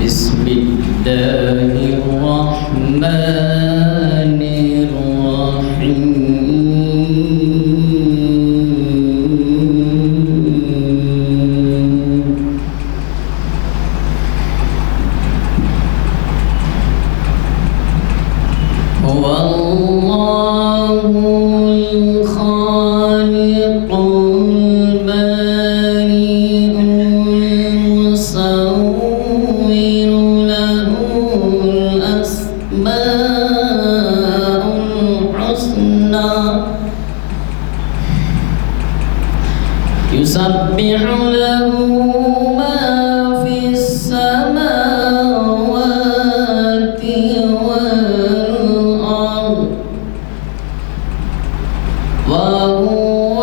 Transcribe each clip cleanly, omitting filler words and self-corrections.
بسم الله الرحمن الرحيم هو الله الخالق البارئ المصور له الأسماء الحسنى يسبح له ما في السماوات والأرض وهو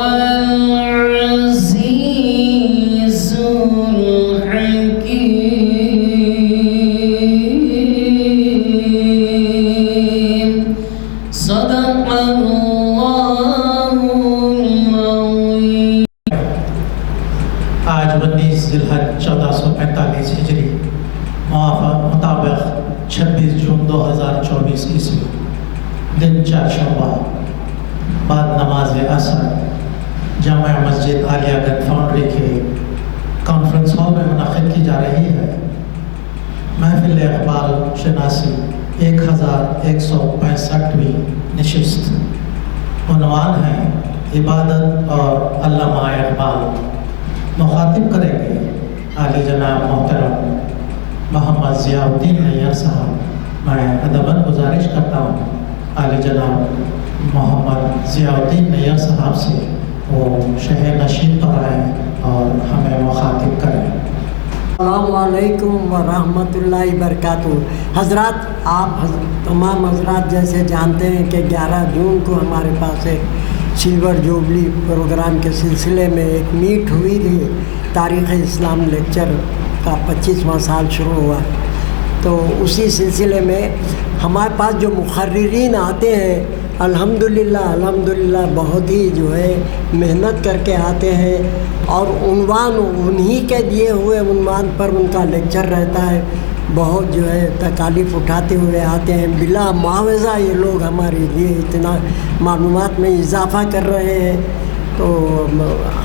العزيز الحكيم صدق الله العظيم. آج 19 ذی الحج 1445 ہجری مطابق 26 جون 2024 عیسوی دن چہارشنبہ بعد نماز عصر جامع مسجد عالیہ گنج فاؤنڈری کے کانفرنس ہال میں منعقد کی جا رہی ہے محفل اقبال شناسی 1165ویں نشست. عنوان ہے عبادت اور علامہ اقبال. مخاطب کریں گے عالی جناب محترم محمد ضیاء الدین نیّر صاحب. میں ادباً گزارش کرتا ہوں عالی جناب محمد ضیاء الدین نیّر صاحب سے وہ شہر نشید پر آئیں اور ہمیں مخاطب کریں. السلام علیکم ورحمۃ اللہ وبرکاتہ. حضرات، آپ تمام حضرات جیسے جانتے ہیں کہ 11 جون کو ہمارے پاس ایک سلور جوبلی پروگرام کے سلسلے میں ایک میٹ ہوئی تھی. تاریخ اسلام لیکچر کا 25واں سال شروع ہوا، تو اسی سلسلے میں ہمارے پاس جو مقررین آتے ہیں الحمدللہ بہت ہی جو ہے محنت کر کے آتے ہیں، اور عنوان انہی کے دیے ہوئے عنوان پر ان کا لیکچر رہتا ہے. بہت جو ہے تکالیف اٹھاتے ہوئے آتے ہیں. بلا معاوضہ یہ لوگ ہمارے لیے اتنا معلومات میں اضافہ کر رہے ہیں. تو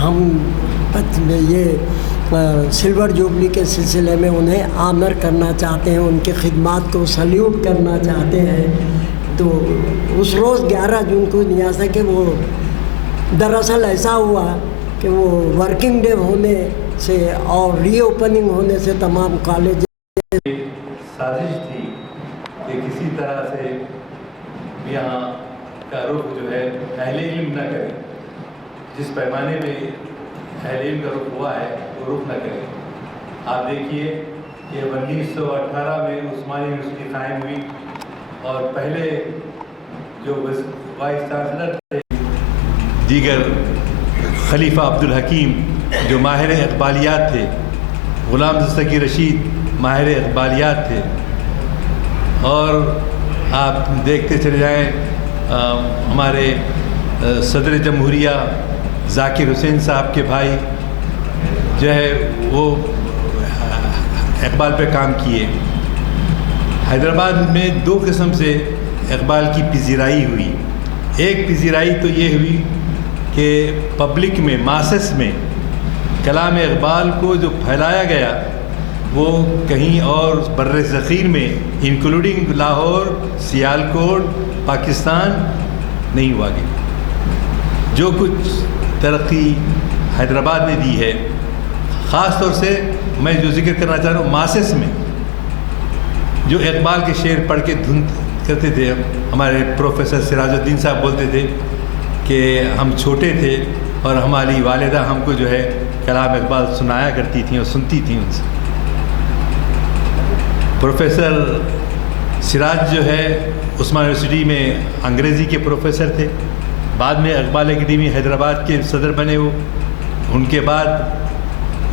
ہم یہ سلور جوبلی کے سلسلے میں انہیں آنر کرنا چاہتے ہیں، ان کی خدمات کو سلیوٹ کرنا چاہتے ہیں. تو اس روز 11 جون کو نہیں آ سکے. وہ دراصل ایسا ہوا کہ وہ ورکنگ ڈے ہونے سے اور ری اوپننگ ہونے سے تمام کالج سازش تھی کہ کسی طرح سے یہاں کا رخ جو ہے اہل علم نہ کرے. جس پیمانے میں اہل علم کا رخ ہوا ہے وہ رخ نہ کرے. آپ دیکھیے کہ 1918 میں عثمانی یونیورسٹی قائم ہوئی، اور پہلے جو وائس چانسلر تھے دیگر خلیفہ عبدالحکیم جو ماہر اقبالیات تھے، غلام دستگیر رشید ماہر اقبالیات تھے، اور آپ دیکھتے چلے جائیں ہمارے صدر جمہوریہ ذاکر حسین صاحب کے بھائی جو ہے وہ اقبال پہ کام کیے. حیدرآباد میں 2 قسم سے اقبال کی پذیرائی ہوئی. ایک پذیرائی تو یہ ہوئی کہ پبلک میں، ماسس میں کلام اقبال کو جو پھیلایا گیا وہ کہیں اور بر صغیر میں انکلوڈنگ لاہور، سیالکوٹ، پاکستان نہیں ہوا گیا. جو کچھ ترقی حیدرآباد نے دی ہے، خاص طور سے میں جو ذکر کرنا چاہ رہا ہوں ماسس میں جو اقبال کے شعر پڑھ کے دھن کرتے تھے. ہمارے پروفیسر سراج الدین صاحب بولتے تھے کہ ہم چھوٹے تھے اور ہماری والدہ ہم کو جو ہے کلام اقبال سنایا کرتی تھیں اور سنتی تھیں ان سے. پروفیسر سراج جو ہے عثمان یونیورسٹی میں انگریزی کے پروفیسر تھے، بعد میں اقبال اکیڈمی حیدرآباد کے صدر بنے. وہ ان کے بعد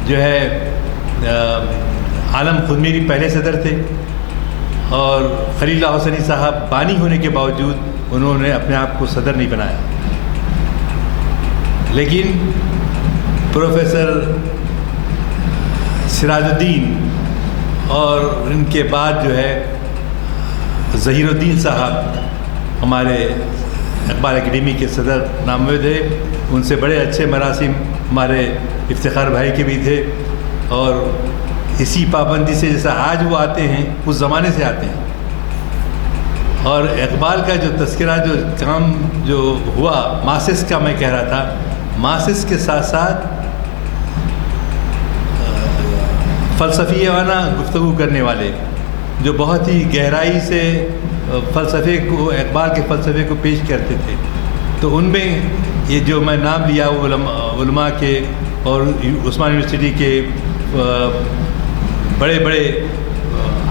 جو ہے عالم خود میری پہلے صدر تھے، اور خلیل اللہ حسنی صاحب بانی ہونے کے باوجود انہوں نے اپنے آپ کو صدر نہیں بنایا، لیکن پروفیسر سراج الدین اور ان کے بعد جو ہے ظہیر الدین صاحب ہمارے اقبال اکیڈمی کے صدر نامزد تھے، ان سے بڑے اچھے مراسم ہمارے افتخار بھائی کے بھی تھے، اور اسی پابندی سے جیسا آج وہ آتے ہیں اس زمانے سے آتے ہیں۔ اور اقبال کا جو تذکرہ جو کام جو ہوا ماسس کا، میں کہہ رہا تھا ماسس کے ساتھ ساتھ فلسفیانہ گفتگو کرنے والے جو بہت ہی گہرائی سے فلسفے کو، اقبال کے فلسفے کو پیش کرتے تھے، تو ان میں یہ جو میں نام لیا وہ علماء کے اور عثمان یونیورسٹی کے بڑے بڑے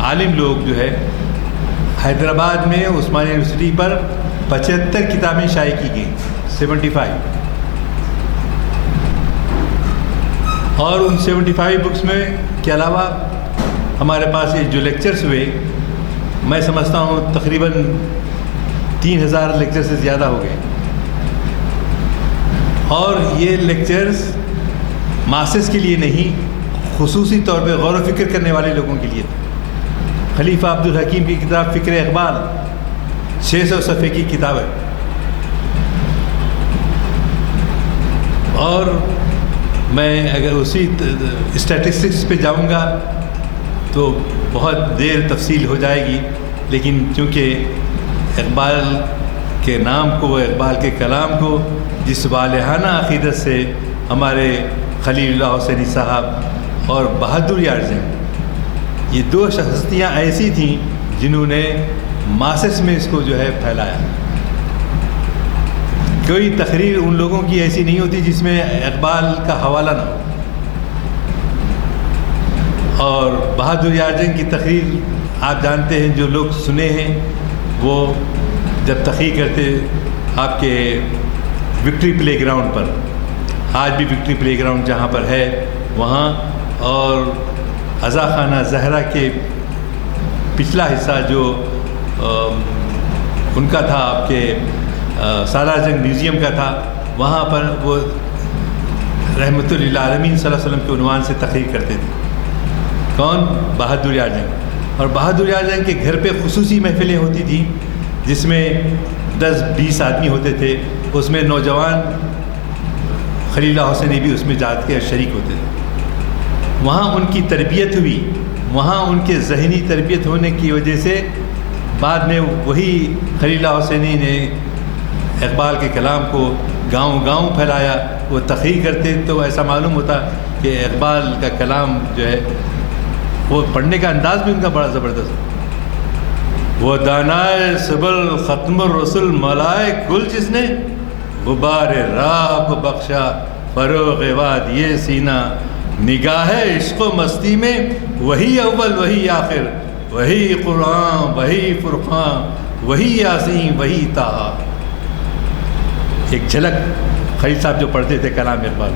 عالم لوگ جو ہے، حیدرآباد میں عثمان یونیورسٹی پر 75 کتابیں شائع کی گئیں، 75، اور ان 75 بکس میں کے علاوہ ہمارے پاس یہ جو لیکچرز ہوئے، میں سمجھتا ہوں تقریباً 3000 لیکچر سے زیادہ ہو گئے، اور یہ لیکچرز ماسس کے لیے نہیں، خصوصی طور پہ غور و فکر کرنے والے لوگوں کے لیے تھے۔ خلیفہ عبدالحکیم کی کتاب فکر اقبال 600 صفحے کی کتاب ہے، اور میں اگر اسی اسٹیٹسٹکس پہ جاؤں گا تو بہت دیر تفصیل ہو جائے گی، لیکن چونکہ اقبال کے نام کو، اقبال کے کلام کو جس والہانہ عقیدت سے ہمارے خلیل اللہ حسینی صاحب اور بہادر یار جنگ، یہ دو شخصیتیں ایسی تھیں جنہوں نے ماسس میں اس کو جو ہے پھیلایا۔ کوئی تقریر ان لوگوں کی ایسی نہیں ہوتی جس میں اقبال کا حوالہ نہ ہو، اور بہادر یار جنگ کی تقریر آپ جانتے ہیں، جو لوگ سنے ہیں وہ جب تقریر کرتے آپ کے وکٹری پلے گراؤنڈ پر، آج بھی وکٹری پلے گراؤنڈ جہاں پر ہے وہاں، اور عزا خانہ زہرا کے پچھلا حصہ جو ان کا تھا، آپ کے سالار جنگ میوزیم کا تھا، وہاں پر وہ رحمت للعالمین صلی اللہ علیہ وسلم کے عنوان سے تقریر کرتے تھے۔ کون؟ بہادر یار جنگ۔ اور بہادر یار جنگ کے گھر پہ خصوصی محفلیں ہوتی تھیں جس میں 10-20 آدمی ہوتے تھے، اس میں نوجوان خلیل اللہ حسینی بھی اس میں جا کے شریک ہوتے تھے۔ وہاں ان کی تربیت ہوئی، وہاں ان کے ذہنی تربیت ہونے کی وجہ سے بعد میں وہی خلیل اللہ حسینی نے اقبال کے کلام کو گاؤں گاؤں پھیلایا۔ وہ تقریر کرتے تو ایسا معلوم ہوتا کہ اقبال کا کلام جو ہے وہ پڑھنے کا انداز بھی ان کا بڑا زبردست۔ وہ دانائے سبل ختم الرسل ملائے گل جس نے، غبار راہ کو بخشا فروغ واد یہ سینہ، نگاہ عشق و مستی میں وہی اول وہی آخر، وہی قرآن وہی فرقان وہی یاسین وہی طٰہٰ۔ ایک جھلک خلیل صاحب جو پڑھتے تھے کلام اقبال،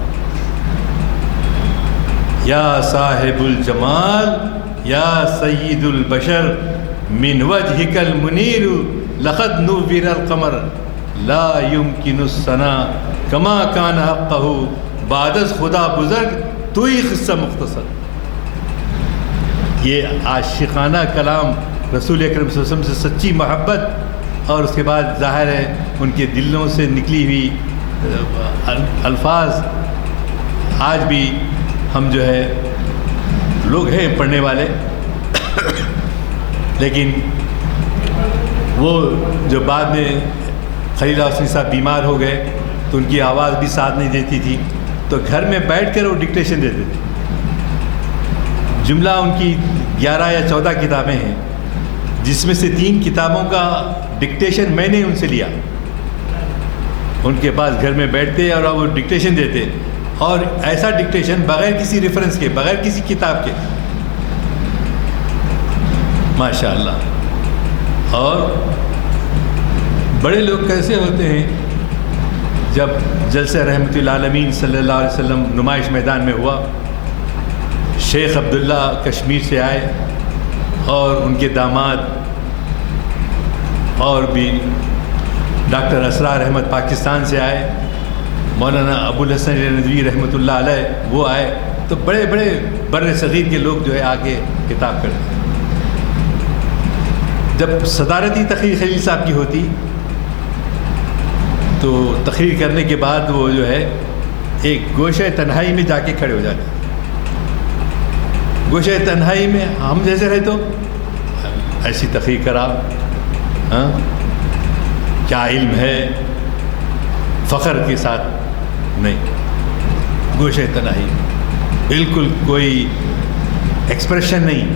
یا صاحب الجمال یا سید البشر من وجهک المنیر لقد نور القمر لا يمکن الثنا کما کان حقہ بعد از خدا بزرگ تو ہی قصہ مختصر۔ یہ عاشقانہ کلام رسول اکرم صلی اللہ علیہ وسلم سے سچی محبت، اور اس کے بعد ظاہر ہے ان کے دلوں سے نکلی ہوئی الفاظ آج بھی ہم جو ہے لوگ ہیں پڑھنے والے، لیکن وہ جو بعد میں خلیل حسینی صاحب بیمار ہو گئے تو ان کی آواز بھی ساتھ نہیں دیتی تھی، تو گھر میں بیٹھ کر وہ ڈکٹیشن دیتے تھے۔ جملہ ان کی 11 یا 14 کتابیں ہیں، جس میں سے 3 کتابوں کا ڈکٹیشن میں نے ان سے لیا۔ ان کے پاس گھر میں بیٹھتے اور وہ ڈکٹیشن دیتے، اور ایسا ڈکٹیشن بغیر کسی ریفرنس کے، بغیر کسی کتاب کے، ماشاء اللہ۔ اور بڑے لوگ کیسے ہوتے ہیں، جب جلسہ رحمت العالمین صلی اللہ علیہ وسلم نمائش میدان میں ہوا، شیخ عبداللہ کشمیر سے آئے اور ان کے داماد اور بھی ڈاکٹر اسرار احمد پاکستان سے آئے، مولانا ابوالحسن ندوی رحمۃ اللہ علیہ وہ آئے، تو بڑے بڑے بر صغیر کے لوگ جو ہے آگے خطاب کرتے ہیں۔ جب صدارتی تقریر خلیل صاحب کی ہوتی تو تقریر کرنے کے بعد وہ جو ہے ایک گوشہ تنہائی میں جا کے کھڑے ہو جاتے۔ گوشہ تنہائی میں ہم جیسے رہے تو ایسی تقریر کرا، ہاں کیا علم ہے، فخر کے ساتھ نہیں، گوشہ تنہائی بالکل کوئی ایکسپریشن نہیں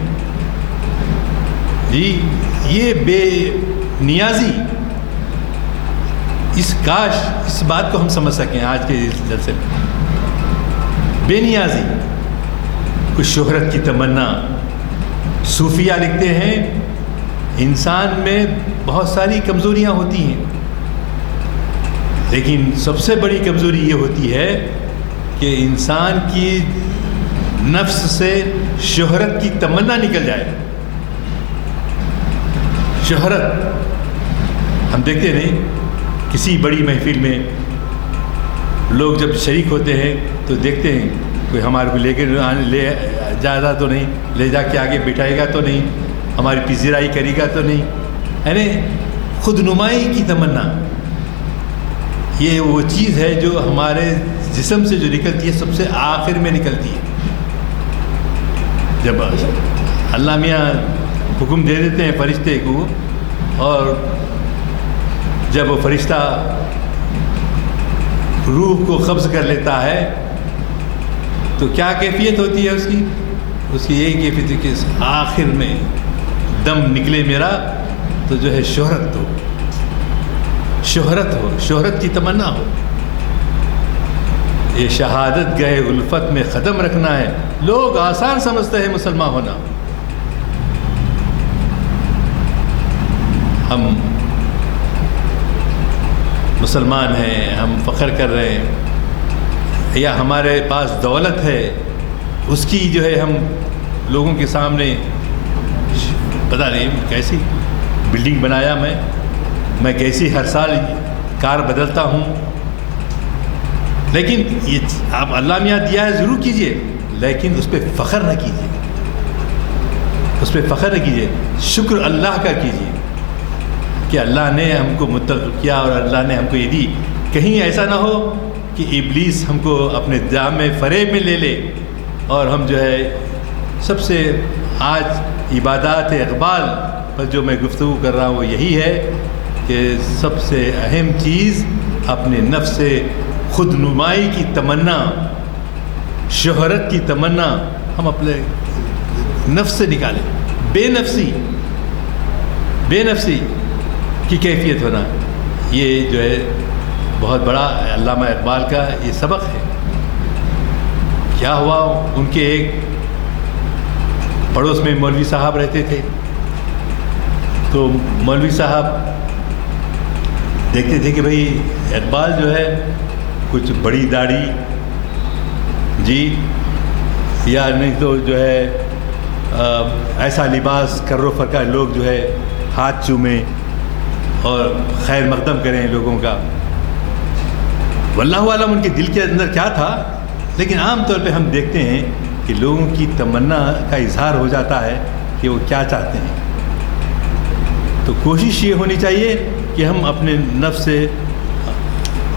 جی۔ یہ بے نیازی، اس بات کو ہم سمجھ سکیں آج کے اس جلسے میں، بے نیازی، کچھ شہرت کی تمنا۔ صوفیہ لکھتے ہیں انسان میں بہت ساری کمزوریاں ہوتی ہیں، لیکن سب سے بڑی کمزوری یہ ہوتی ہے کہ انسان کی نفس سے شہرت کی تمنا نکل جائے۔ شہرت ہم دیکھتے نہیں، کسی بڑی محفل میں لوگ جب شریک ہوتے ہیں تو دیکھتے ہیں کوئی ہمارے کو لے جائے گا تو نہیں، لے جا کے آگے بٹھائے گا تو نہیں، ہماری پذیرائی کرے گا تو نہیں، یعنی خود نمائی کی تمنا۔ یہ وہ چیز ہے جو ہمارے جسم سے جو نکلتی ہے سب سے آخر میں نکلتی ہے۔ جب اللہ میاں حکم دے دیتے ہیں فرشتے کو، اور جب وہ فرشتہ روح کو قبض کر لیتا ہے تو کیا کیفیت ہوتی ہے اس کی یہی کیفیت ہے کہ آخر میں دم نکلے میرا تو جو ہے شہرت ہو، شہرت کی تمنا ہو۔ یہ شہادت گئے الفت میں قدم رکھنا ہے۔ لوگ آسان سمجھتے ہیں مسلمان ہونا، ہم مسلمان ہیں، ہم فخر کر رہے ہیں، یا ہمارے پاس دولت ہے، اس کی جو ہے ہم لوگوں کے سامنے پتہ نہیں کیسی بلڈنگ بنایا میں کیسی ہر سال کار بدلتا ہوں، لیکن یہ آپ اللہ میاں دیا ہے ضرور کیجئے، لیکن اس پہ فخر نہ کیجئے، اس پہ فخر نہ کیجئے، شکر اللہ کا کیجئے کہ اللہ نے ہم کو متفق کیا اور اللہ نے ہم کو یہ دی۔ کہیں ایسا نہ ہو کہ ابلیس ہم کو اپنے جام فریب میں لے لے، اور ہم جو ہے سب سے آج عبادات اقبال پر جو میں گفتگو کر رہا ہوں وہ یہی ہے کہ سب سے اہم چیز اپنے نفس سے خود نمائی کی تمنا، شہرت کی تمنا ہم اپنے نفس سے نکالیں۔ بے نفسی کی کیفیت ہونا، یہ جو ہے بہت بڑا علامہ اقبال کا یہ سبق ہے۔ کیا ہوا، ان کے ایک پڑوس میں مولوی صاحب رہتے تھے، تو مولوی صاحب دیکھتے تھے کہ بھئی اقبال جو ہے کچھ بڑی داڑھی جی، یا نہیں تو جو ہے ایسا لباس کر و فرقہ، لوگ جو ہے ہاتھ چومیں اور خیر مقدم کریں لوگوں کا۔ واللہ عالم ان کے دل کے اندر کیا تھا، لیکن عام طور پہ ہم دیکھتے ہیں کہ لوگوں کی تمنا کا اظہار ہو جاتا ہے کہ وہ کیا چاہتے ہیں۔ تو کوشش یہ ہونی چاہیے کہ ہم اپنے نفس سے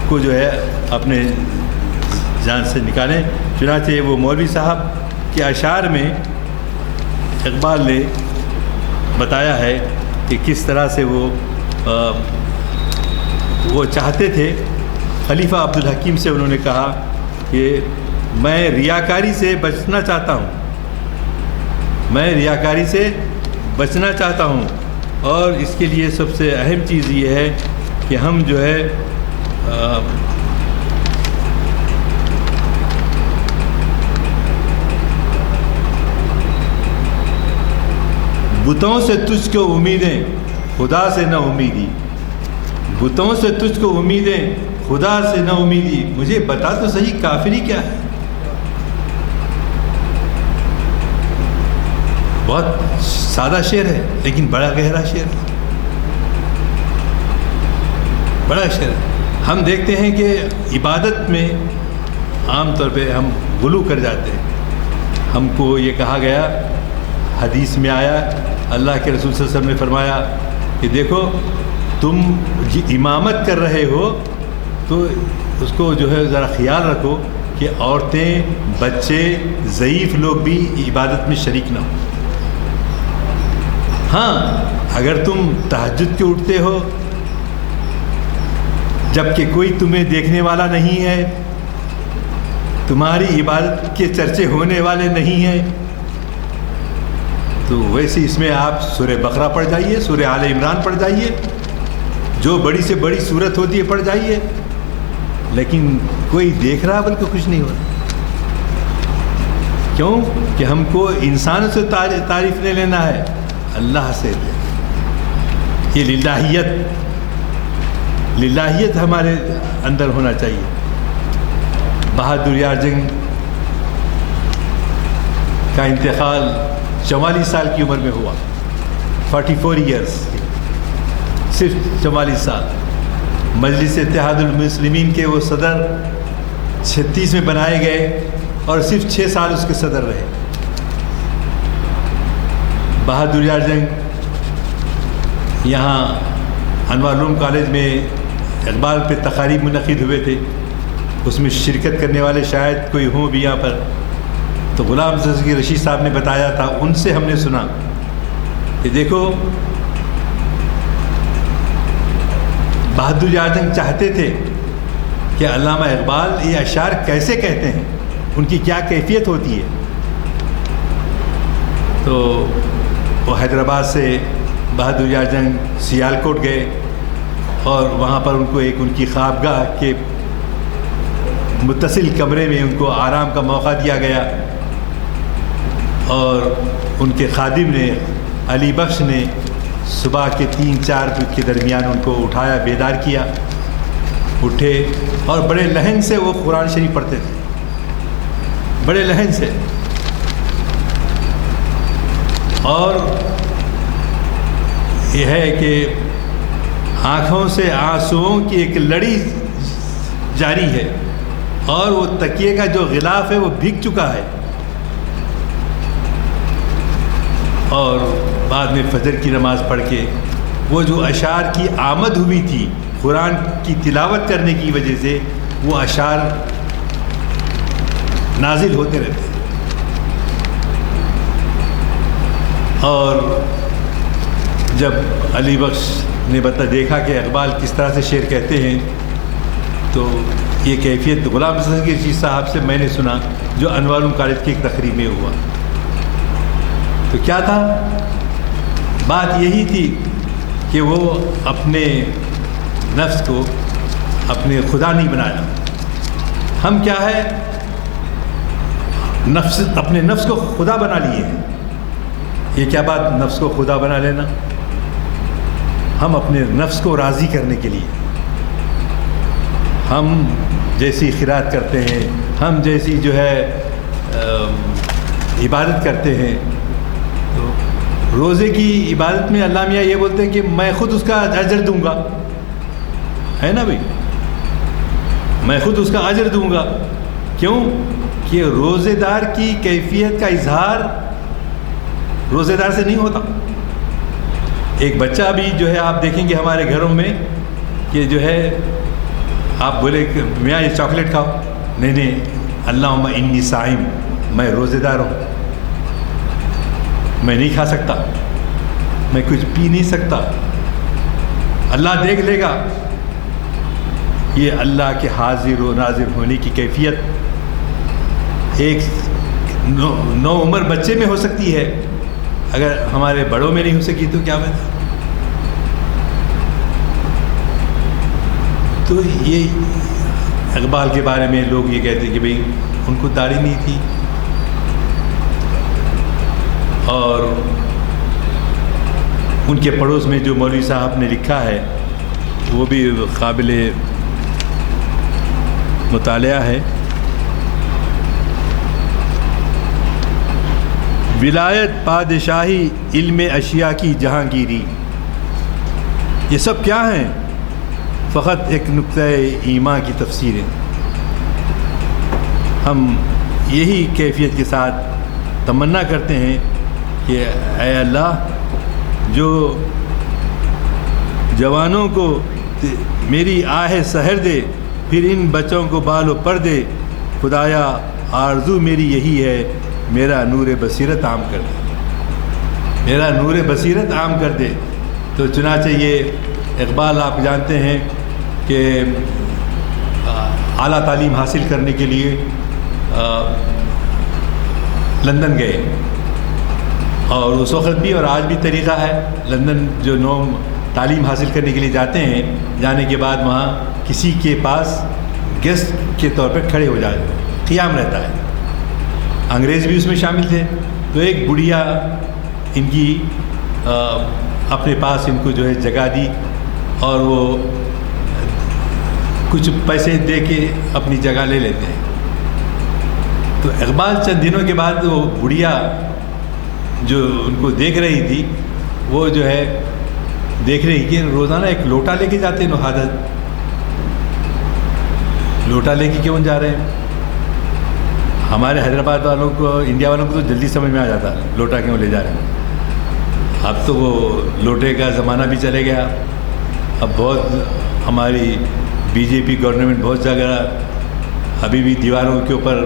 کو جو ہے اپنے جان سے نکالیں۔ چنانچہ وہ مولوی صاحب کے اشعار میں اقبال نے بتایا ہے کہ کس طرح سے وہ چاہتے تھے۔ خلیفہ عبدالحکیم سے انہوں نے کہا کہ میں ریاکاری سے بچنا چاہتا ہوں، اور اس کے لیے سب سے اہم چیز یہ ہے کہ ہم جو ہے بتوں سے تجھ کو امیدیں خدا سے نہ امیدی، بتوں سے تجھ کو امیدیں خدا سے نہ امیدی، مجھے بتا تو صحیح کافری کیا ہے۔ بہت سادہ شعر ہے لیکن بڑا گہرا شعر ہے۔ بڑا شر. ہم دیکھتے ہیں کہ عبادت میں عام طور پہ ہم غلو کر جاتے ہیں. ہم کو یہ کہا گیا، حدیث میں آیا، اللہ کے رسول صلی اللہ علیہ وسلم نے فرمایا کہ دیکھو تم امامت کر رہے ہو تو اس کو جو ہے ذرا خیال رکھو کہ عورتیں، بچے، ضعیف لوگ بھی عبادت میں شریک نہ ہوں. ہاں اگر تم تہجد کے اٹھتے ہو جب کہ کوئی تمہیں دیکھنے والا نہیں ہے، تمہاری عبادت کے چرچے ہونے والے نہیں ہیں، تو ویسے اس میں آپ سورہ بقرہ پڑھ جائیے، سورہ آل عمران پڑھ جائیے، جو بڑی سے بڑی صورت ہوتی ہے پڑھ جائیے. لیکن کوئی دیکھ رہا بلکہ کچھ نہیں ہو رہا. کیوں کہ ہم کو انسان سے تعریف نہیں لینا ہے، اللہ سے. یہ للہیت ہمارے اندر ہونا چاہیے. بہادر یار جنگ کا انتقال 44 سال کی عمر میں ہوا. 44 ایئرس، صرف 44 سال. مجلس اتحاد المسلمین کے وہ صدر 36 میں بنائے گئے اور صرف 6 سال اس کے صدر رہے. بہادر یار جنگ یہاں انوار علوم کالج میں اقبال پہ تقاریب منعقد ہوئے تھے. اس میں شرکت کرنے والے شاید کوئی ہوں بھی یہاں پر. تو غلام ذکی رشید صاحب نے بتایا تھا، ان سے ہم نے سنا کہ دیکھو بہادر یار جنگ چاہتے تھے کہ علامہ اقبال یہ اشعار کیسے کہتے ہیں، ان کی کیا کیفیت ہوتی ہے. تو وہ حیدرآباد سے بہادر یار جنگ سیالکوٹ گئے اور وہاں پر ان کو ایک ان کی خوابگاہ کے متصل کمرے میں ان کو آرام کا موقع دیا گیا، اور ان کے خادم نے، علی بخش نے، صبح کے 3-4 کے درمیان ان کو اٹھایا، بیدار کیا. اٹھے اور بڑے لہن سے وہ قرآن شریف پڑھتے تھے، بڑے لہن سے. اور یہ ہے کہ آنکھوں سے آنسوؤں کی ایک لڑی جاری ہے، اور وہ تکیے کا جو غلاف ہے وہ بھیگ چکا ہے. اور بعد میں فجر کی نماز پڑھ کے وہ جو اشعار کی آمد ہوئی تھی قرآن کی تلاوت کرنے کی وجہ سے، وہ اشعار نازل ہوتے رہتے. اور جب علی بخش نے دیکھا کہ اقبال کس طرح سے شعر کہتے ہیں، تو یہ کیفیت غلام ذکی رشید صاحب سے میں نے سنا، جو انوار علوم کالج کی ایک تقریب میں ہوا. تو کیا تھا بات؟ یہی تھی کہ وہ اپنے نفس کو اپنے خدا نہیں بنایا. ہم کیا ہے، اپنے نفس کو خدا بنا لیے ہیں. یہ کیا بات، نفس کو خدا بنا لینا؟ ہم اپنے نفس کو راضی کرنے کے لیے ہم جیسی خیرات کرتے ہیں، ہم جیسی جو ہے عبادت کرتے ہیں. تو روزے کی عبادت میں اللہ میاں یہ بولتے ہیں کہ میں خود اس کا اجر دوں گا، ہے نا بھائی، میں خود اس کا اجر دوں گا. کیوں کہ روزے دار کی کیفیت کا اظہار روزے دار سے نہیں ہوتا. ایک بچہ بھی جو ہے آپ دیکھیں گے ہمارے گھروں میں کہ جو ہے آپ بولے کہ میاں یہ چاکلیٹ کھاؤ، نہیں اللہم انی صائم، میں روزے دار ہوں، میں نہیں کھا سکتا، میں کچھ پی نہیں سکتا، اللہ دیکھ لے گا. یہ اللہ کے حاضر و ناظر ہونے کی کیفیت ایک نو عمر بچے میں ہو سکتی ہے، اگر ہمارے بڑوں میں نہیں ہو سکی تو کیا بات. تو یہ اقبال کے بارے میں لوگ یہ کہتے ہیں کہ بھئی ان کو داڑھی نہیں تھی، اور ان کے پڑوس میں جو مولوی صاحب نے لکھا ہے وہ بھی قابل مطالعہ ہے. ولایت، بادشاہی، علم اشیاء کی جہانگیری، یہ سب کیا ہیں؟ فقط ایک نقطۂ ایمان کی تفسیر ہے۔ ہم یہی کیفیت کے ساتھ تمنا کرتے ہیں کہ اے اللہ جو جوانوں کو میری آہ سحر دے، پھر ان بچوں کو بال و پر دے، خدایا آرزو میری یہی ہے، میرا نور بصیرت عام کر دے، میرا نور بصیرت عام کر دے۔ تو چنانچہ یہ اقبال آپ جانتے ہیں کہ اعلیٰ تعلیم حاصل کرنے کے لیے لندن گئے، اور اس وقت بھی اور آج بھی طریقہ ہے، لندن جو نوم تعلیم حاصل کرنے کے لیے جاتے ہیں، جانے کے بعد وہاں کسی کے پاس گیسٹ کے طور پہ کھڑے ہو جاتے، قیام رہتا ہے۔ انگریز بھی اس میں شامل تھے۔ تو ایک بڑھیا ان کی اپنے پاس ان کو جو ہے جگہ دی، اور وہ کچھ پیسے دے کے اپنی جگہ لے لیتے ہیں۔ تو اقبال چند دنوں کے بعد وہ بڑھیا جو ان کو دیکھ رہی تھی، وہ جو ہے دیکھ رہی کہ روزانہ ایک لوٹا لے کے جاتے ہیں، نحادت لوٹا لے کے کیوں جا رہے ہیں؟ ہمارے حیدرآباد والوں کو، انڈیا والوں کو تو جلدی سمجھ میں آ جاتا لوٹا کیوں لے جا رہے ہیں۔ اب تو وہ لوٹے کا زمانہ بھی چلے گیا، اب بہت ہماری بی جے پی گورنمنٹ بہت جگہ ابھی بھی دیواروں کے اوپر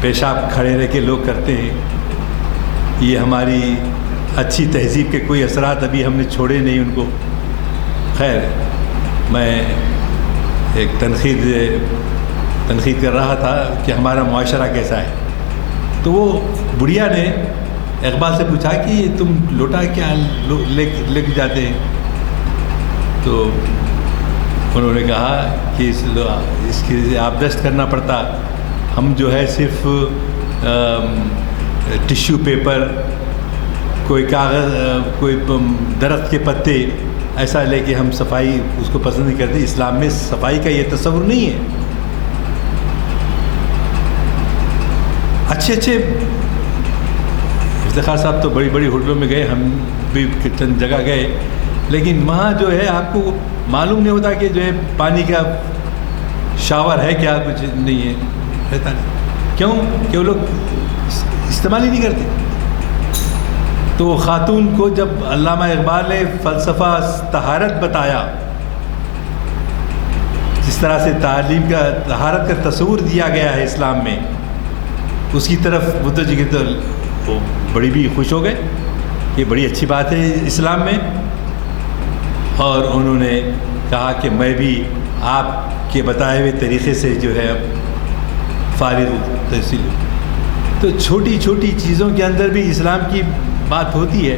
پیشاب کھڑے رہ کے لوگ کرتے ہیں۔ یہ ہماری اچھی تہذیب کے کوئی اثرات ابھی ہم نے چھوڑے نہیں ان کو۔ خیر، میں ایک تنقید کر رہا تھا کہ ہمارا معاشرہ کیسا ہے۔ تو وہ بڑھیا نے اقبال سے پوچھا کہ تم لوٹا کیا لے کے جاتے ہیں؟ تو انہوں نے کہا کہ اس کی آبدست کرنا پڑتا، ہم جو ہے صرف ٹیشو پیپر، کوئی کاغذ، کوئی درخت کے پتے ایسا لے کے ہم صفائی اس کو پسند نہیں کرتے۔ اسلام میں صفائی کا یہ تصور نہیں ہے۔ اچھے افتخار صاحب تو بڑی بڑی ہوٹلوں میں گئے، ہم بھی چند جگہ گئے، لیکن وہاں جو ہے آپ کو معلوم نہیں ہوتا کہ جو ہے پانی کا شاور ہے کیا، کچھ نہیں ہے، رہتا نہیں۔ کیوں کہ وہ لوگ استعمال ہی نہیں کرتے۔ تو خاتون کو جب علامہ اقبال نے فلسفہ طہارت بتایا، جس طرح سے تعلیم کا طہارت کا تصور دیا گیا ہے اسلام میں، اس کی طرف متوجہ کی، تو وہ بڑی بھی خوش ہو گئے، یہ بڑی اچھی بات ہے اسلام میں۔ اور انہوں نے کہا کہ میں بھی آپ کے بتائے ہوئے طریقے سے جو ہے فارغ تحصیل۔ تو چھوٹی چھوٹی چیزوں کے اندر بھی اسلام کی بات ہوتی ہے،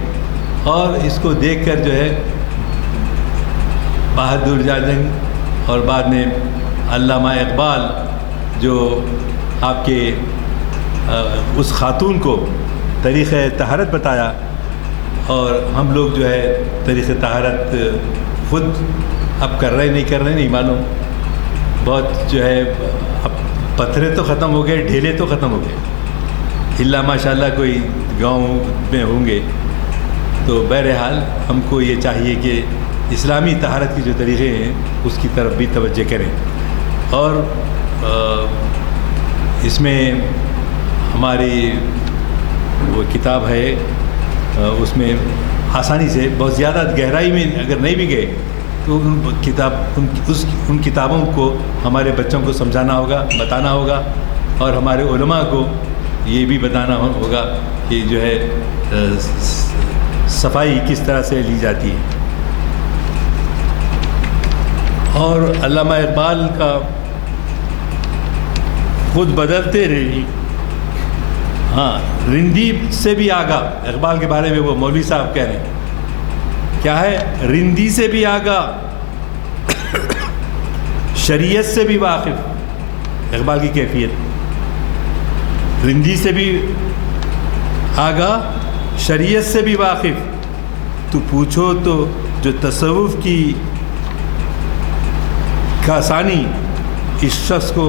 اور اس کو دیکھ کر جو ہے بہادر جنگ اور بعد میں علامہ اقبال جو آپ کے اس خاتون کو طریقہ طہارت بتایا، اور ہم لوگ جو ہے طریقہ طہارت خود اب کر رہے نہیں معلوم، بہت جو ہے اب پتھرے تو ختم ہو گئے، ڈھیلے تو ختم ہو گئے، اللہ ماشاء اللہ کوئی گاؤں میں ہوں گے۔ تو بہرحال ہم کو یہ چاہیے کہ اسلامی طہارت کے جو طریقے ہیں اس کی طرف بھی توجہ کریں، اور اس میں ہماری وہ کتاب ہے، اس میں آسانی سے بہت زیادہ گہرائی میں اگر نہیں بھی گئے تو ان کتابوں کو ہمارے بچوں کو سمجھانا ہوگا، بتانا ہوگا، اور ہمارے علماء کو یہ بھی بتانا ہوگا کہ جو ہے صفائی کس طرح سے لی جاتی ہے۔ اور علامہ اقبال کا خود بدلتے رہی، ہاں، رندی سے بھی آگاہ، اقبال کے بارے میں وہ مولوی صاحب کہہ رہے ہیں کیا ہے، رندی سے بھی آگاہ، شریعت سے بھی واقف، اقبال کی کیفیت رندی سے بھی آگاہ، شریعت سے بھی واقف، تو پوچھو تو جو تصوف کی آسانی اس شخص کو،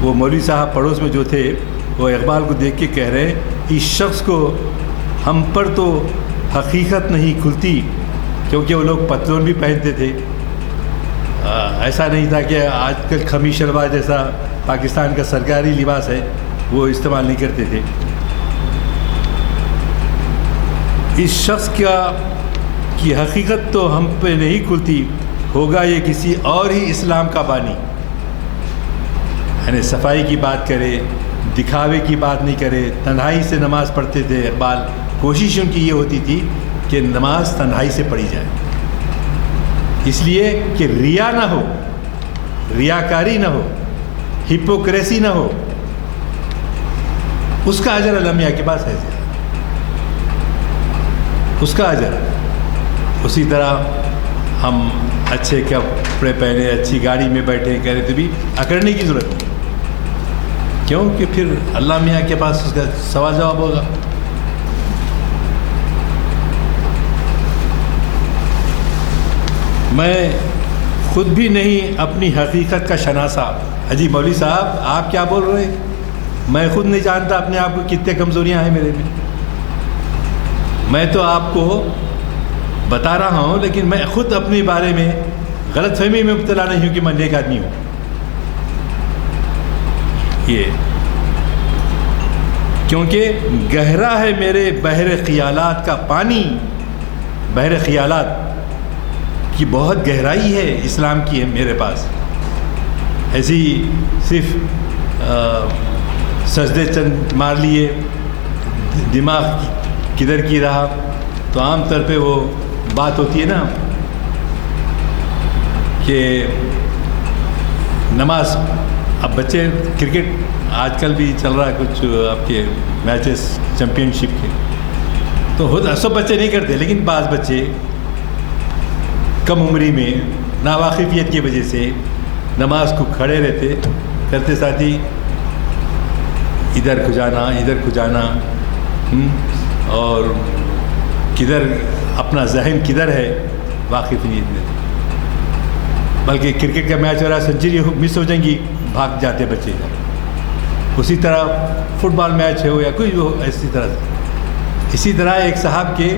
وہ مولوی صاحب پڑوس میں جو تھے وہ اقبال کو دیکھ کے کہہ رہے ہیں، اس شخص کو ہم پر تو حقیقت نہیں کھلتی، کیونکہ وہ لوگ پتلون بھی پہنتے تھے، ایسا نہیں تھا کہ آج کل خمیز شلوار جیسا پاکستان کا سرکاری لباس ہے وہ استعمال نہیں کرتے تھے. اس شخص کی حقیقت تو ہم پہ نہیں کھلتی، ہوگا یہ کسی اور ہی اسلام کا بانی. یعنی صفائی کی بات کرے، دکھاوے کی بات نہیں کرے، تنہائی سے نماز پڑھتے تھے اقبال. کوشش ان کی یہ ہوتی تھی کہ نماز تنہائی سے پڑھی جائے، اس لیے کہ ریا نہ ہو، ریاکاری نہ ہو، ہپوکریسی نہ ہو. اس کا اجر اللہ میاں کے پاس ہے، اس کا اجر. اسی طرح ہم اچھے کپڑے پہنے، اچھی گاڑی میں بیٹھے کرے تو بھی اکڑنے کی ضرورت نہیں، کیونکہ پھر اللہ میاں کے پاس اس کا سوال جواب ہوگا. میں خود بھی نہیں اپنی حقیقت کا شناسا. اجی مولوی صاحب آپ کیا بول رہے ہیں؟ میں خود نہیں جانتا اپنے آپ کو کتنے کمزوریاں ہیں میرے میں. میں تو آپ کو بتا رہا ہوں، لیکن میں خود اپنے بارے میں غلط فہمی میں مبتلا نہیں ہوں کہ میں نیک آدمی ہوں. یہ کیونکہ گہرا ہے میرے بحر خیالات کا پانی. بحر خیالات کی بہت گہرائی ہے اسلام کی ہے میرے پاس. ایسی صرف سجدے چند مار لیے، دماغ کدھر کی رہا. تو عام طور پہ وہ بات ہوتی ہے نا کہ نماز، اب بچے کرکٹ آج کل بھی چل رہا ہے کچھ آپ کے میچز چیمپئن شپ کے، تو سب بچے نہیں کرتے، لیکن بعض بچے کم عمری میں ناواقفیت کی وجہ سے نماز کو کھڑے رہتے کرتے، ساتھی ادھر کھجانا اور کدھر اپنا ذہن کدھر ہے واقف نہیں ہے. بلکہ کرکٹ کا میچ ہو رہا ہے، سنچری مس ہو جائیں گی، بھاگ جاتے بچے. اسی طرح فٹ بال میچ ہو یا کوئی ہو، اسی طرح ایک صاحب کے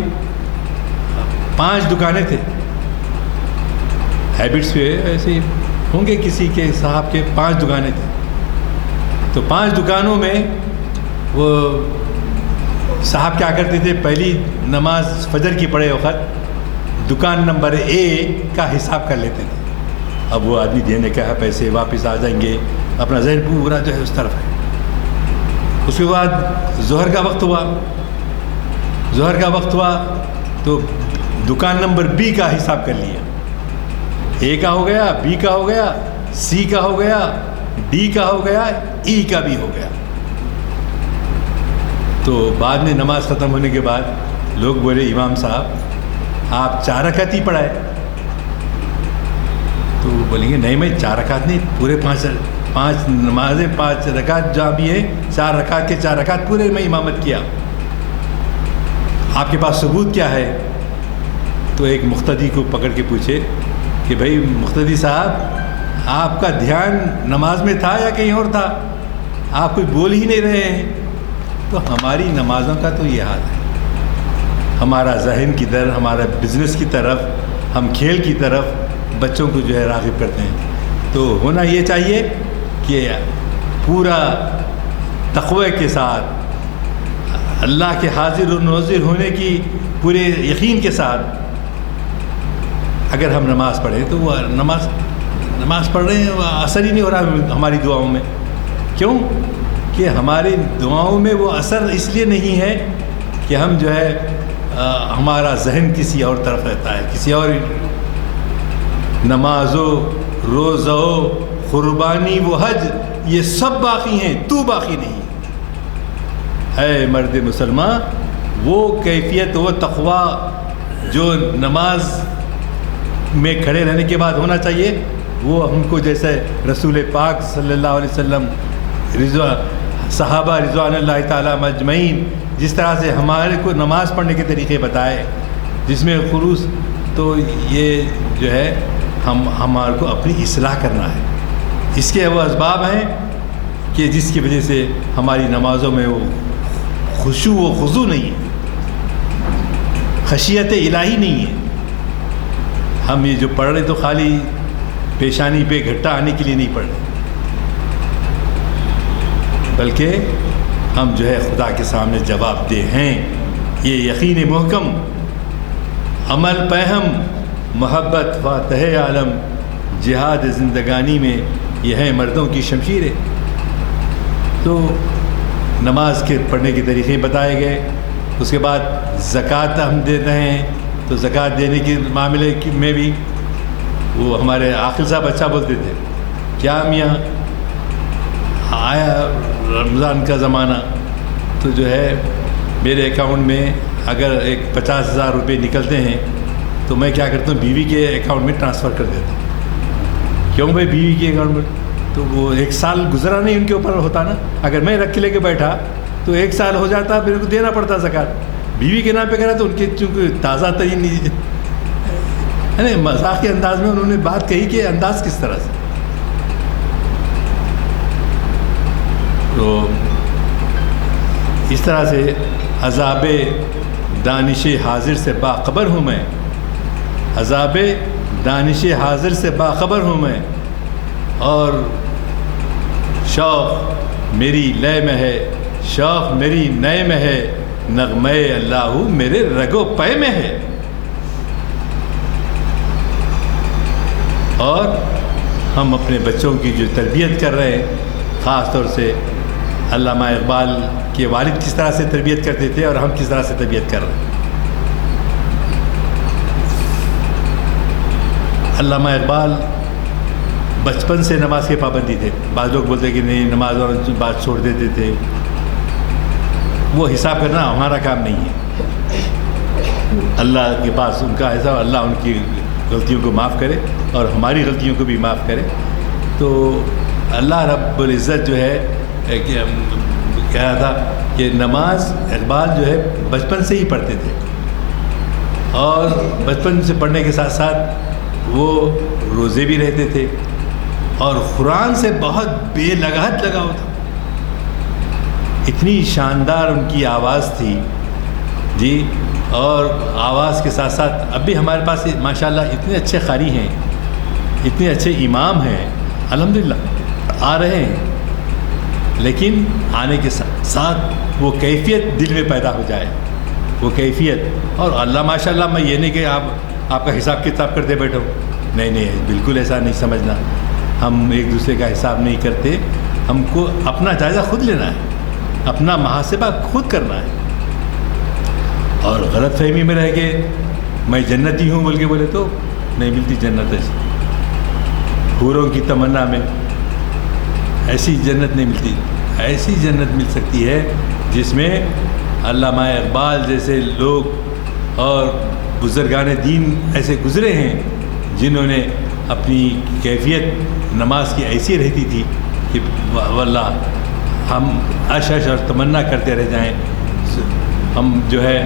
5 دکانیں تھے. ہیبٹس پہ ایسے ہوں گے کسی کے صاحب کے 5 دکانیں تھے. تو 5 دکانوں میں وہ صاحب کیا کرتے تھے، پہلی نماز فجر کی پڑھے وقت دکان نمبر اے کا حساب کر لیتے تھے. اب وہ آدمی دینے کا ہے پیسے، واپس آ جائیں گے، اپنا ذہن پورا جو ہے اس طرف ہے. اس کے بعد ظہر کا وقت ہوا تو دکان نمبر بی کا حساب کر لیا. اے کا ہو گیا، بی کا ہو گیا، سی کا ہو گیا، ڈی کا ہو گیا، ای کا بھی ہو گیا. تو بعد میں نماز ختم ہونے کے بعد لوگ بولے امام صاحب آپ 4 رکعت ہی پڑھائے. تو بولیں گے نہیں، میں 4 رکعت نہیں، پورے 5 نمازیں 5 رکعت جہاں بھی ہے، 4 رکعت کے 4 رکعت پورے میں امامت کیا. آپ کے پاس ثبوت کیا ہے؟ تو ایک مقتدی کو پکڑ کے پوچھے کہ بھائی مقتدی صاحب آپ کا دھیان نماز میں تھا یا کہیں اور تھا؟ آپ کچھ بول ہی نہیں رہے ہیں. تو ہماری نمازوں کا تو یہ حال ہے، ہمارا ذہن کدھر، ہمارا بزنس کی طرف، ہم کھیل کی طرف بچوں کو جو ہے راغب کرتے ہیں. تو ہونا یہ چاہیے کہ پورا تقوی کے ساتھ، اللہ کے حاضر و ناظر ہونے کی پورے یقین کے ساتھ اگر ہم نماز پڑھیں تو وہ نماز پڑھ رہے ہیں، وہ اثر ہی نہیں ہو رہا ہماری دعاؤں میں. کیوں کہ ہماری دعاؤں میں وہ اثر اس لیے نہیں ہے کہ ہم جو ہے ہمارا ذہن کسی اور طرف رہتا ہے، کسی اور. نمازو، روزو، قربانی و حج یہ سب باقی ہیں، تو باقی نہیں. اے مرد مسلمان، وہ کیفیت، وہ تقوی جو نماز میں کھڑے رہنے کے بعد ہونا چاہیے، وہ ہم کو جیسے رسول پاک صلی اللہ علیہ وسلم، صحابہ رضوان اللہ تعالیٰ مجمعین جس طرح سے ہمارے کو نماز پڑھنے کے طریقے بتائے، جس میں خلوص، تو یہ جو ہے ہمارے کو اپنی اصلاح کرنا ہے. اس کے وہ اسباب ہیں کہ جس کی وجہ سے ہماری نمازوں میں وہ خشوع و خضوع نہیں ہے، خشیت الہی نہیں ہے. ہم یہ جو پڑھ رہے تو خالی پیشانی پہ گھٹا آنے کے لیے نہیں پڑھ رہے، بلکہ ہم جو ہے خدا کے سامنے جواب دہ ہیں۔ یہ یقین محکم، عمل پہم، محبت فاتح عالم، جہاد زندگانی میں یہ ہے مردوں کی شمشیریں۔ تو نماز کے پڑھنے کے طریقے بتائے گئے، اس کے بعد زکوٰۃ ہم دیتے ہیں، تو زکوٰۃ دینے کے معاملے میں بھی وہ ہمارے عاقل صاحب اچھا بولتے تھے، کیا میاں آیا رمضان کا زمانہ تو جو ہے میرے اکاؤنٹ میں اگر ایک 50,000 روپے نکلتے ہیں تو میں کیا کرتا ہوں بیوی کے اکاؤنٹ میں ٹرانسفر کر دیتا ہوں۔ کیوں بھائی بیوی کے اکاؤنٹ میں؟ تو وہ 1 سال گزرا نہیں ان کے اوپر ہوتا نا، اگر میں رکھ کے لے کے بیٹھا تو 1 سال ہو جاتا، میرے کو دینا پڑتا زکوٰۃ۔ بیوی کے نام پہ کرا تو ان کے چونکہ تازہ ترین نہیں ہے نا، مذاق کے انداز میں انہوں نے بات کہی کہ انداز کس طرح سے۔ تو اس طرح سے عذاب دانش حاضر سے باخبر ہوں میں، عذاب دانش حاضر سے باخبر ہوں میں، اور شوق میری لے میں ہے، شوق میری نئے میں ہے، نغمہ اللہ میرے رگو پے میں ہے۔ اور ہم اپنے بچوں کی جو تربیت کر رہے ہیں، خاص طور سے علامہ اقبال کے والد کس طرح سے تربیت کرتے تھے اور ہم کس طرح سے تربیت کر رہے ہیں۔ علامہ اقبال بچپن سے نماز کے پابندی تھے۔ بعض لوگ بولتے کہ نہیں نماز اور بات چھوڑ دیتے تھے، وہ حساب کرنا ہمارا کام نہیں ہے، اللہ کے پاس ان کا ایسا، اللہ ان کی غلطیوں کو معاف کرے اور ہماری غلطیوں کو بھی معاف کرے۔ تو اللہ رب العزت جو ہے کہہ رہا تھا کہ نماز اقبال جو ہے بچپن سے ہی پڑھتے تھے، اور بچپن سے پڑھنے کے ساتھ ساتھ وہ روزے بھی رہتے تھے، اور قرآن سے بہت بے لگاہٹ لگاؤ تھا۔ اتنی شاندار ان کی آواز تھی جی، اور آواز کے ساتھ ساتھ اب بھی ہمارے پاس ماشاءاللہ اتنے اچھے قاری ہیں، اتنے اچھے امام ہیں، الحمدللہ آ رہے ہیں، لیکن آنے کے ساتھ وہ کیفیت دل میں پیدا ہو جائے، وہ کیفیت۔ اور اللہ ماشاءاللہ، میں یہ نہیں کہ آپ کا حساب کتاب کرتے بیٹھو، نہیں، بالکل ایسا نہیں سمجھنا۔ ہم ایک دوسرے کا حساب نہیں کرتے، ہم کو اپنا جائزہ خود لینا ہے، اپنا محاسبہ خود کرنا ہے۔ اور غلط فہمی میں رہ کے میں جنتی ہوں بول کے بولے تو نہیں ملتی جنت ایسی، حوروں کی تمنا میں ایسی جنت نہیں ملتی۔ ایسی جنت مل سکتی ہے جس میں علامہ اقبال جیسے لوگ اور بزرگان دین ایسے گزرے ہیں، جنہوں نے اپنی کیفیت نماز کی ایسی رہتی تھی کہ واللہ ہم عش اور تمنا کرتے رہ جائیں۔ ہم جو ہے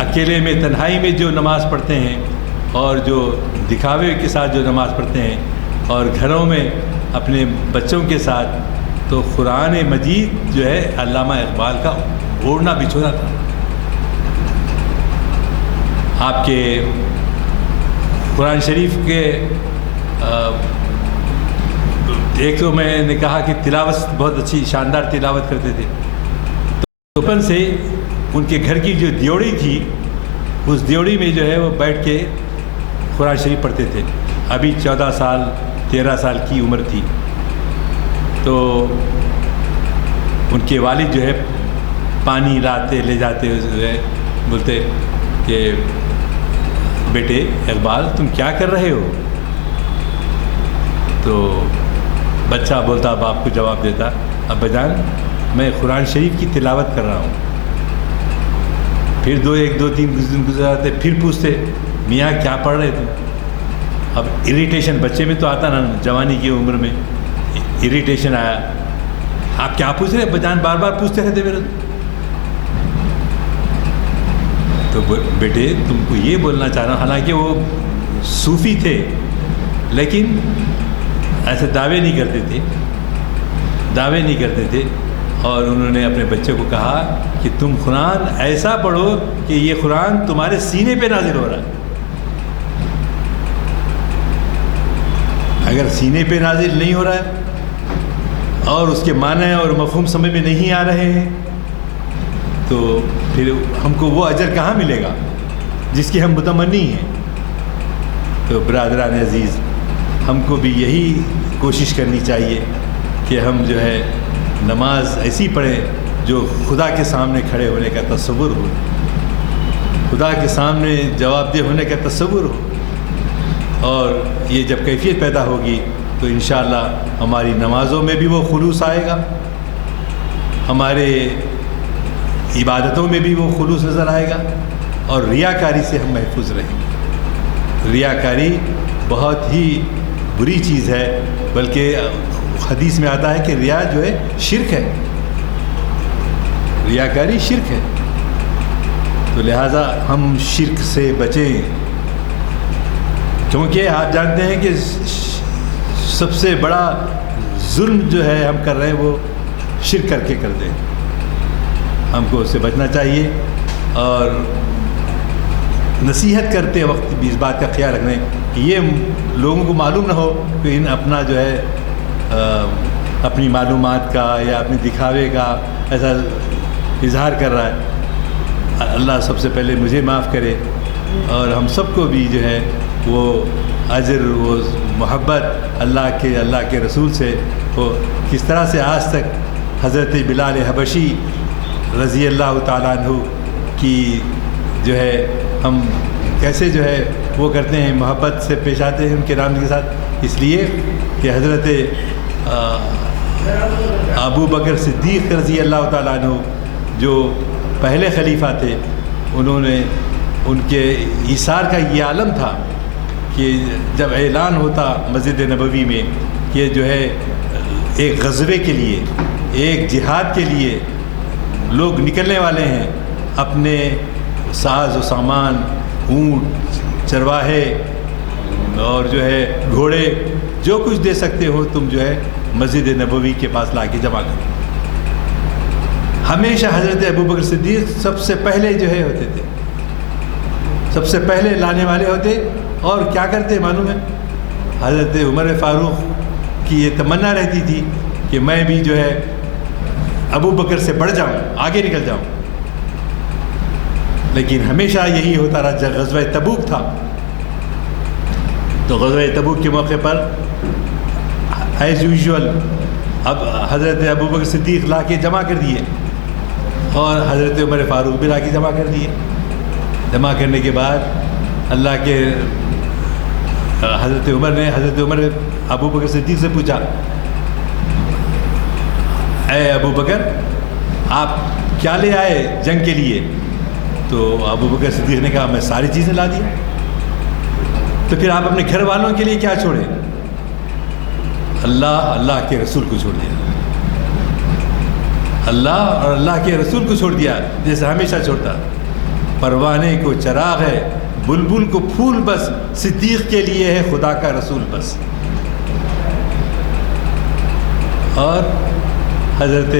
اکیلے میں تنہائی میں جو نماز پڑھتے ہیں، اور جو دکھاوے کے ساتھ جو نماز پڑھتے ہیں، اور گھروں میں اپنے بچوں کے ساتھ، تو قرآن مجید جو ہے علامہ اقبال کا اوڑھنا بچھونا تھا۔ آپ کے قرآن شریف کے ایک تو میں نے کہا کہ تلاوت بہت اچھی شاندار تلاوت کرتے تھے، تو بچپن سے ان کے گھر کی جو دیوڑی تھی، اس دیوڑی میں جو ہے وہ بیٹھ کے قرآن شریف پڑھتے تھے۔ ابھی 14 سال 13 سال کی عمر تھی، تو ان کے والد جو ہے پانی لاتے لے جاتے ہوئے بولتے کہ بیٹے اقبال تم کیا کر رہے ہو؟ تو بچہ بولتا، باپ کو جواب دیتا، ابا جان میں قرآن شریف کی تلاوت کر رہا ہوں۔ پھر 2-3 دن گزر جاتے، پھر پوچھتے میاں کیا پڑھ رہے تھے؟ اب اریٹیشن بچے میں تو آتا نا، جوانی کی عمر میں اریٹیشن آیا، آپ کیا پوچھ رہے ہیں؟ بجان بار بار پوچھتے رہتے میرے، تو بیٹے تم کو یہ بولنا چاہ رہا ہوں، حالانکہ وہ صوفی تھے لیکن ایسے دعوے نہیں کرتے تھے، اور انہوں نے اپنے بچے کو کہا کہ تم قرآن ایسا پڑھو کہ یہ قرآن تمہارے سینے پہ نازل ہو رہا ہے۔ اگر سینے پہ نازل نہیں ہو رہا ہے اور اس کے معنی اور مفہوم سمجھ میں نہیں آ رہے ہیں تو پھر ہم کو وہ اجر کہاں ملے گا جس کی ہم متمنی ہیں. تو برادران عزیز، ہم کو بھی یہی کوشش کرنی چاہیے کہ ہم جو ہے نماز ایسی پڑھیں جو خدا کے سامنے کھڑے ہونے کا تصور ہو، خدا کے سامنے جواب دہ ہونے کا تصور ہو. اور یہ جب کیفیت پیدا ہوگی تو انشاءاللہ ہماری نمازوں میں بھی وہ خلوص آئے گا، ہمارے عبادتوں میں بھی وہ خلوص نظر آئے گا، اور ریاکاری سے ہم محفوظ رہیں گے. ریاکاری بہت ہی بری چیز ہے، بلکہ حدیث میں آتا ہے کہ ریا جو ہے شرک ہے، ریاکاری شرک ہے. تو لہٰذا ہم شرک سے بچیں، کیونکہ آپ جانتے ہیں کہ سب سے بڑا ظلم جو ہے ہم کر رہے ہیں وہ شرک کر کے کرتے ہیں. ہم کو اس سے بچنا چاہیے، اور نصیحت کرتے وقت بھی اس بات کا خیال رکھنا ہے کہ یہ لوگوں کو معلوم نہ ہو کہ ان اپنا جو ہے اپنی معلومات کا یا اپنے دکھاوے کا ایسا اظہار کر رہا ہے. اللہ سب سے پہلے مجھے معاف کرے، اور ہم سب کو بھی جو ہے وہ اجر، وہ محبت اللہ کے رسول سے وہ کس طرح سے آج تک حضرت بلال حبشی رضی اللہ تعالیٰ عنہ کی جو ہے ہم کیسے جو ہے وہ کرتے ہیں، محبت سے پیش آتے ہیں ان کے نام کے ساتھ، اس لیے کہ حضرت ابو بکر صدیق رضی اللہ تعالیٰ عنہ جو پہلے خلیفہ تھے، انہوں نے ان کے ایثار کا یہ عالم تھا کہ جب اعلان ہوتا مسجد نبوی میں کہ جو ہے ایک غزوے کے لیے، ایک جہاد کے لیے لوگ نکلنے والے ہیں، اپنے ساز و سامان، اونٹ، چرواہے اور جو ہے گھوڑے، جو کچھ دے سکتے ہو تم جو ہے مسجد نبوی کے پاس لا کے جمع کرو. ہمیشہ حضرت ابوبکر صدیق سب سے پہلے جو ہے ہوتے تھے، سب سے پہلے لانے والے ہوتے. اور کیا کرتے معلوم ہے؟ حضرت عمر فاروق کی یہ تمنا رہتی تھی کہ میں بھی جو ہے ابو بکر سے بڑھ جاؤں، آگے نکل جاؤں. لیکن ہمیشہ یہی ہوتا رہا. جب غزوہ تبوک تھا تو غزوہ تبوک کے موقع پر ایز یوزول اب حضرت ابو بکر صدیق لا کے جمع کر دیے، اور حضرت عمر فاروق بھی لا کے جمع کر دیے. جمع کرنے کے بعد اللہ کے حضرت عمر ابو بکر صدیق سے پوچھا، اے ابو بکر آپ کیا لے آئے جنگ کے لیے؟ تو ابو بکر صدیق نے کہا میں ساری چیزیں لا دی. تو پھر آپ اپنے گھر والوں کے لیے کیا چھوڑے؟ اللہ کے رسول کو چھوڑ دیا. اللہ اور اللہ کے رسول کو چھوڑ دیا، جیسے ہمیشہ چھوڑتا. پروانے کو چراغ ہے، بلبل کو پھول بس، صدیق کے لیے ہے خدا کا رسول بس. اور حضرت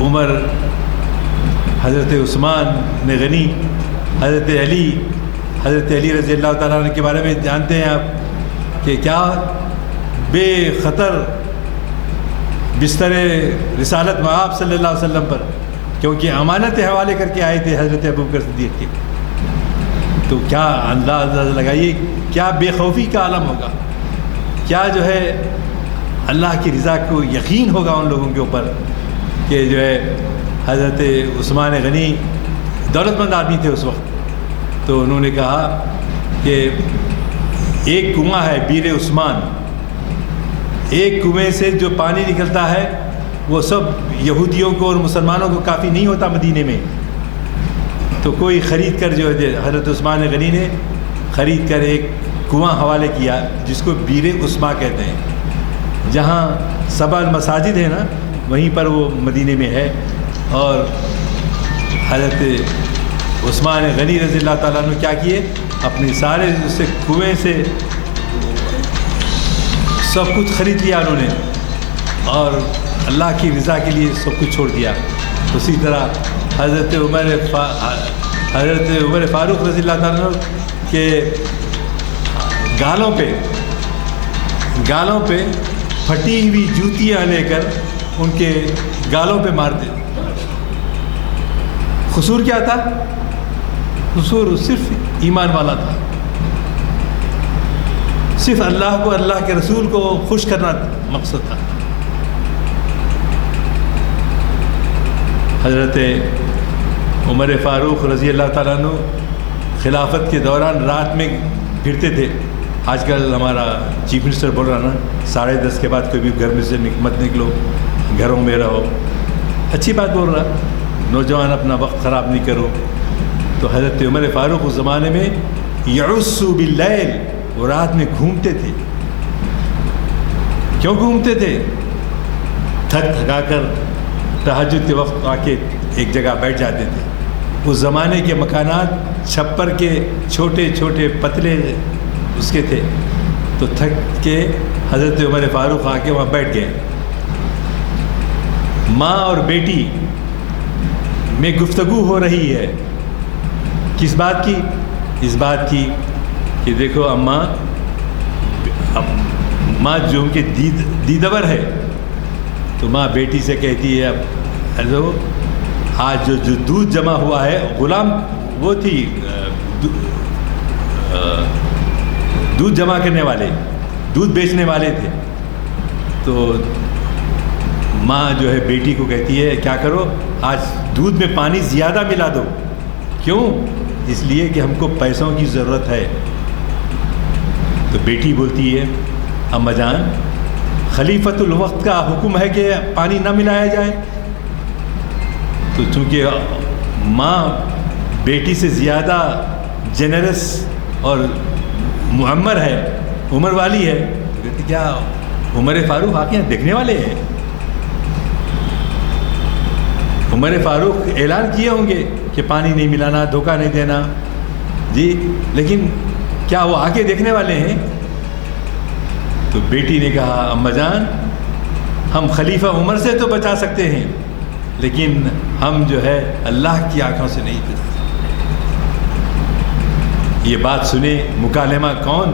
عمر، حضرت عثمان غنی، حضرت علی رضی اللہ تعالیٰ عنہ کے بارے میں جانتے ہیں آپ کہ کیا بے خطر بستر رسالت میں آپ صلی اللہ علیہ وسلم پر، کیونکہ امانت حوالے کر کے آئے تھے حضرت ابوبکر صدیق کے. تو کیا اندازہ لگائیے کیا بے خوفی کا عالم ہوگا، کیا جو ہے اللہ کی رضا کو یقین ہوگا ان لوگوں کے اوپر کہ جو ہے حضرت عثمان غنی دولت مند آدمی تھے اس وقت. تو انہوں نے کہا کہ ایک کنواں ہے بیر عثمان، ایک کنویں سے جو پانی نکلتا ہے وہ سب یہودیوں کو اور مسلمانوں کو کافی نہیں ہوتا مدینے میں. تو کوئی خرید کر جو ہے حضرت عثمان غنی نے خرید کر ایک کنواں حوالے کیا جس کو بیر عثمان کہتے ہیں. جہاں 7 مساجد ہیں نا وہیں پر وہ مدینے میں ہے. اور حضرت عثمان غنی رضی اللہ تعالیٰ عنہ کیا کیے، اپنے سارے اس کنویں سے سب کچھ خرید لیا انہوں نے، اور اللہ کی رضا کے لیے سب کچھ چھوڑ دیا. اسی طرح حضرت عمر فاروق رضی اللہ تعالیٰ عنہ کے گالوں پہ پھٹی ہوئی جوتیاں لے کر ان کے گالوں پہ مارتے. قصور کیا تھا؟ قصور صرف ایمان والا تھا، صرف اللہ کو، اللہ کے رسول کو خوش کرنا مقصد تھا. حضرت عمر فاروق رضی اللہ تعالیٰ عنہ خلافت کے دوران رات میں پھرتے تھے. آج کل ہمارا چیف منسٹر بول رہا نا 10:30 کے بعد کوئی بھی گھر میں سے مت نکلو، گھروں میں رہو. اچھی بات بول رہا، نوجوان اپنا وقت خراب نہیں کرو. تو حضرت عمر فاروق اس زمانے میں یعصوا باللیل، وہ رات میں گھومتے تھے. کیوں گھومتے تھے؟ تھکا کر تہجد کے وقت آ کے ایک جگہ بیٹھ جاتے تھے. اس زمانے کے مکانات چھپر کے چھوٹے چھوٹے پتلے اس کے تھے. تو تھک کے حضرت عمر فاروق آ کے وہاں بیٹھ گئے. ماں اور بیٹی میں گفتگو ہو رہی ہے. کس بات کی؟ اس بات کی کہ دیکھو ماں جو ان کے دیدور ہے، تو ماں بیٹی سے کہتی ہے اب ہیلو آج جو دودھ جمع ہوا ہے، غلام وہ تھی دودھ جمع کرنے والے، دودھ بیچنے والے تھے. تو ماں جو ہے بیٹی کو کہتی ہے کیا کرو آج دودھ میں پانی زیادہ ملا دو. کیوں؟ اس لیے کہ ہم کو پیسوں کی ضرورت ہے. تو بیٹی بولتی ہے اماں جان خلیفۃ الوقت کا حکم ہے کہ پانی نہ ملایا جائے. تو چونکہ ماں بیٹی سے زیادہ جنرس اور معمر ہے، عمر والی ہے، تو کہتی کیا عمر فاروق آ کے یہاں دیکھنے والے ہیں؟ عمر فاروق اعلان کیے ہوں گے کہ پانی نہیں ملانا، دھوکہ نہیں دینا جی، لیکن کیا وہ آ کے دیکھنے والے ہیں؟ تو بیٹی نے کہا اماں جان ہم خلیفہ عمر سے تو بچا سکتے ہیں، لیکن ہم جو ہے اللہ کی آنکھوں سے نہیں بچا سکتے. یہ بات سنے مکالمہ کون؟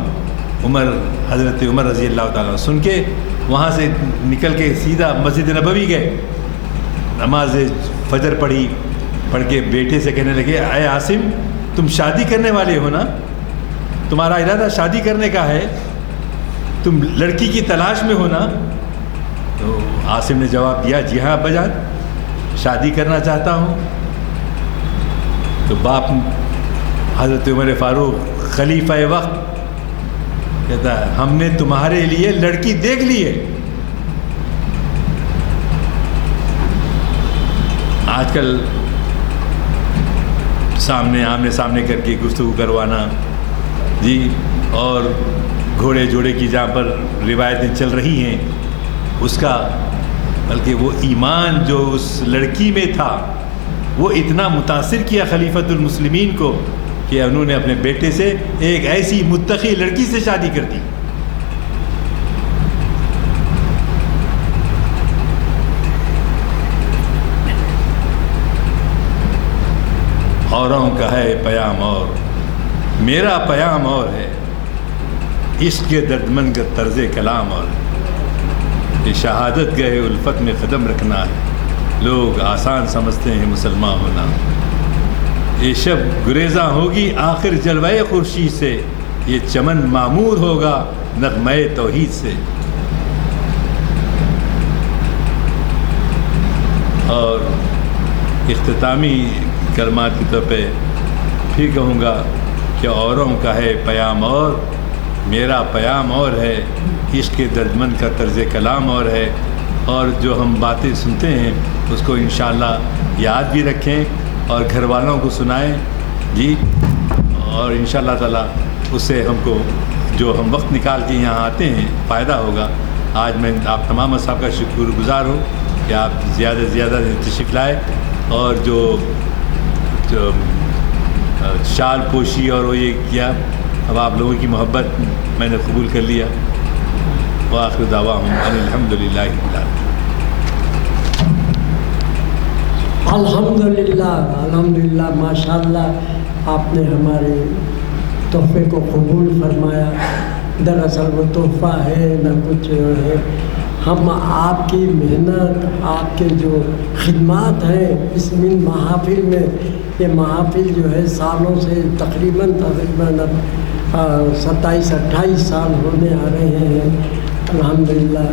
حضرت عمر رضی اللہ تعالیٰ سن کے وہاں سے نکل کے سیدھا مسجد نبوی گئے. نماز فجر پڑھ کے بیٹے سے کہنے لگے اے عاصم تم شادی کرنے والے ہو نا؟ تمہارا ارادہ شادی کرنے کا ہے؟ تم لڑکی کی تلاش میں ہو نا؟ تو عاصم نے جواب دیا جی ہاں ابا جان شادی کرنا چاہتا ہوں. تو باپ حضرت عمر فاروق خلیفہ وقت کہتا ہے ہم نے تمہارے لیے لڑکی دیکھ لی ہے. آج کل آمنے سامنے کر کے گفتگو کروانا جی، اور گھوڑے جوڑے کی جہاں پر روایتیں چل رہی ہیں اس کا، بلکہ وہ ایمان جو اس لڑکی میں تھا وہ اتنا متاثر کیا خلیفۃ المسلمین کو کہ انہوں نے اپنے بیٹے سے ایک ایسی متقی لڑکی سے شادی کر دی. اوروں کا ہے پیام اور میرا پیام اور ہے، عشق کے دردمند کا طرز کلام اور یہ شہادت گئے الفت میں قدم رکھنا ہے، لوگ آسان سمجھتے ہیں مسلمان ہونا. یہ شب گریزاں ہوگی آخر جلوہ خورشید سے، یہ چمن معمور ہوگا نغمہ توحید سے. اور اختتامی کلمات کی طور پہ پھر کہوں گا کہ اوروں کا ہے پیام اور میرا پیام اور ہے، عشق کے دردمند کا طرز کلام اور ہے. اور جو ہم باتیں سنتے ہیں اس کو انشاءاللہ یاد بھی رکھیں اور گھر والوں کو سنائیں جی، اور انشاءاللہ تعالیٰ اس سے ہم کو جو ہم وقت نکال کے یہاں آتے ہیں فائدہ ہوگا. آج میں آپ تمام اصحاب کا شکر گزار ہوں کہ آپ زیادہ سے زیادہ تشریف لائے، اور جو شال پوشی اور وہ یہ کیا، اب آپ لوگوں کی محبت میں نے قبول کر لیا. وآخر دعواہم ان الحمدللہ رب العالمین. الحمدللہ ماشاءاللہ آپ نے ہمارے تحفے کو قبول فرمایا۔ دراصل وہ تحفہ ہے نہ کچھ ہے، ہم آپ کی محنت، آپ کے جو خدمات ہیں اس محافل میں، یہ محافل جو ہے سالوں سے تقریباً 27-28 سال ہونے آ رہے ہیں الحمدللہ۔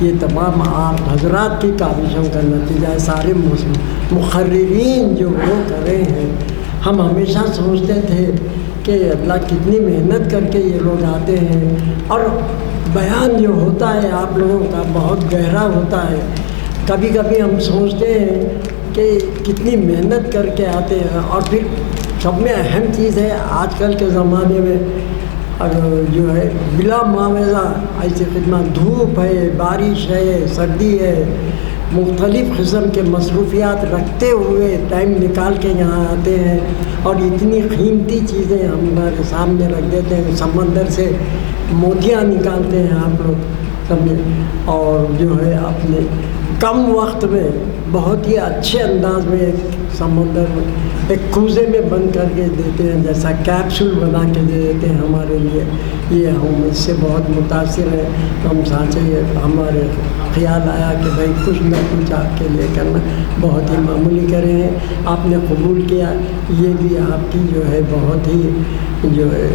یہ تمام آپ حضرات کی کاوشوں کا نتیجہ ہے، سارے مقررین جو وہ کر رہے ہیں۔ ہم ہمیشہ سوچتے تھے کہ اللہ کتنی محنت کر کے یہ لوگ آتے ہیں، اور بیان جو ہوتا ہے آپ لوگوں کا بہت گہرا ہوتا ہے۔ کبھی کبھی ہم سوچتے ہیں کہ کتنی محنت کر کے آتے ہیں، اور پھر سب میں اہم چیز ہے آج کل کے زمانے میں جو ہے بلا معاوضہ ایسی خدمات، دھوپ ہے، بارش ہے، سردی ہے، مختلف قسم کے مصروفیات رکھتے ہوئے ٹائم نکال کے یہاں آتے ہیں، اور اتنی قیمتی چیزیں ہمارے سامنے رکھ دیتے ہیں۔ سمندر سے موتیاں نکالتے ہیں آپ لوگ سمجھے، اور جو ہے اپنے کم وقت میں بہت ہی اچھے انداز میں ایک سمندر میں ایک کوزے میں بند کر کے دیتے ہیں، جیسا کیپسول بنا کے دے دیتے ہیں ہمارے لیے۔ یہ ہم اس سے بہت متاثر ہیں، ہم سانچے ہمارے خیال آیا کہ بھائی کچھ نہ کچھ آپ کے لیے کرنا، بہت ہی معمولی کرے ہیں، آپ نے قبول کیا، یہ بھی آپ کی جو ہے بہت ہی جو ہے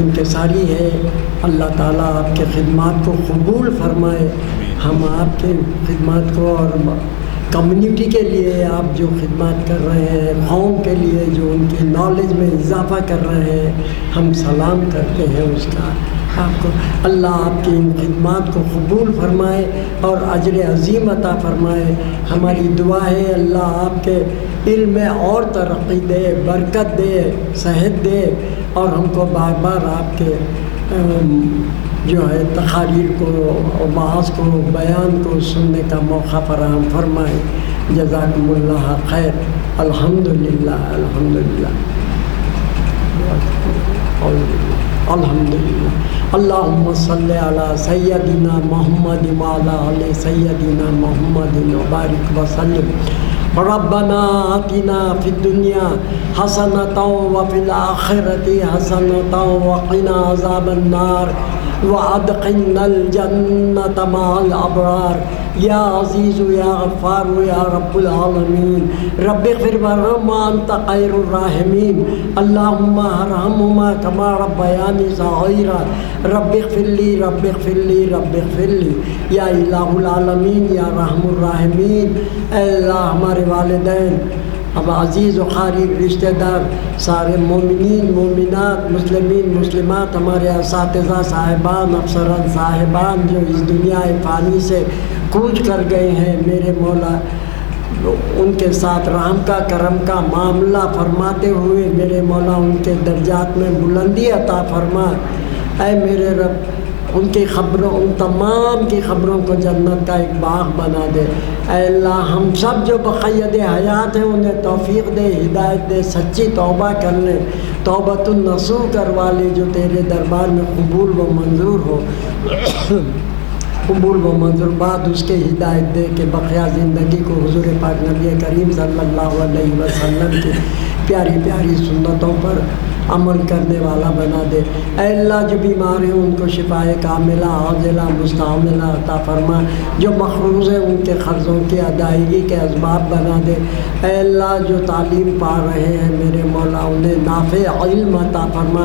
انکساری ہے۔ اللہ تعالیٰ آپ کے خدمات کو قبول فرمائے، ہم آپ کے خدمات کو اور کمیونٹی کے لیے آپ جو خدمات کر رہے ہیں، قوم کے لیے جو ان کی نالج میں اضافہ کر رہے ہیں، ہم سلام کرتے ہیں اس کا آپ کو۔ اللہ آپ کی ان خدمات کو قبول فرمائے اور اجر عظیم عطا فرمائے۔ ہماری دعا ہے اللہ آپ کے علم میں اور ترقی دے، برکت دے، صحت دے، اور ہم کو بار بار آپ کے جو ہے تقاریر کو اور بحث کو، بیان کو سننے کا موقع فراہم فرمائے۔ جزاکم اللہ خیر۔ الحمدللہ الحمدللہ الحمدللہ۔ اللہم صلی علی سیدنا محمد وعلی آل سیدنا محمد وبارک وسلم۔ ربنا آتنا فی الدنیا حسنۃ وفی الآخرۃ حسنۃ وقنا عذاب النار وادخلنا الجنة مع الابرار۔ یا عزیز یا غفار یا رب العالمین، رب اغفر وارحم وانت خیر الراحمین، اللہم ارحمہما کما ربیانی صغیرا، رب اغفر لی رب اغفر لی رب اغفر لی، یا الہ العالمین یا رحم الراحمین۔ اے اللہ ہمارے والدین، اب عزیز و قریب رشتہ دار، سارے مومنین مومنات، مسلمین مسلمات، ہمارے اساتذہ صاحبان، افسران صاحبان جو اس دنیا فانی سے کوچ کر گئے ہیں، میرے مولا ان کے ساتھ رحم کا کرم کا معاملہ فرماتے ہوئے میرے مولا ان کے درجات میں بلندی عطا فرما۔ اے میرے رب ان کی خبروں، ان تمام کی خبروں کو جنت کا ایک باغ بنا دے۔ اے اللہ ہم سب جو بقید حیات ہیں انہیں توفیق دے، ہدایت دے، سچی توبہ کر لیں، توبۃ النصوح کروا لے، جو تیرے دربار میں قبول و منظور ہو، قبول و منظور بعد اس کے ہدایت دے کہ بقیہ زندگی کو حضور پاک نبی کریم صلی اللہ علیہ وسلم کی پیاری پیاری سنتوں پر عمل کرنے والا بنا دے۔ اے اللہ جو بیمار ہیں ان کو شفائے کاملہ عاجلہ مستعملہ عطا فرما، جو مقروض ہیں ان کے قرضوں کی ادائیگی کے اسباب بنا دے۔ اے اللہ جو تعلیم پا رہے ہیں میرے مولا انہیں نافع علم عطا فرما،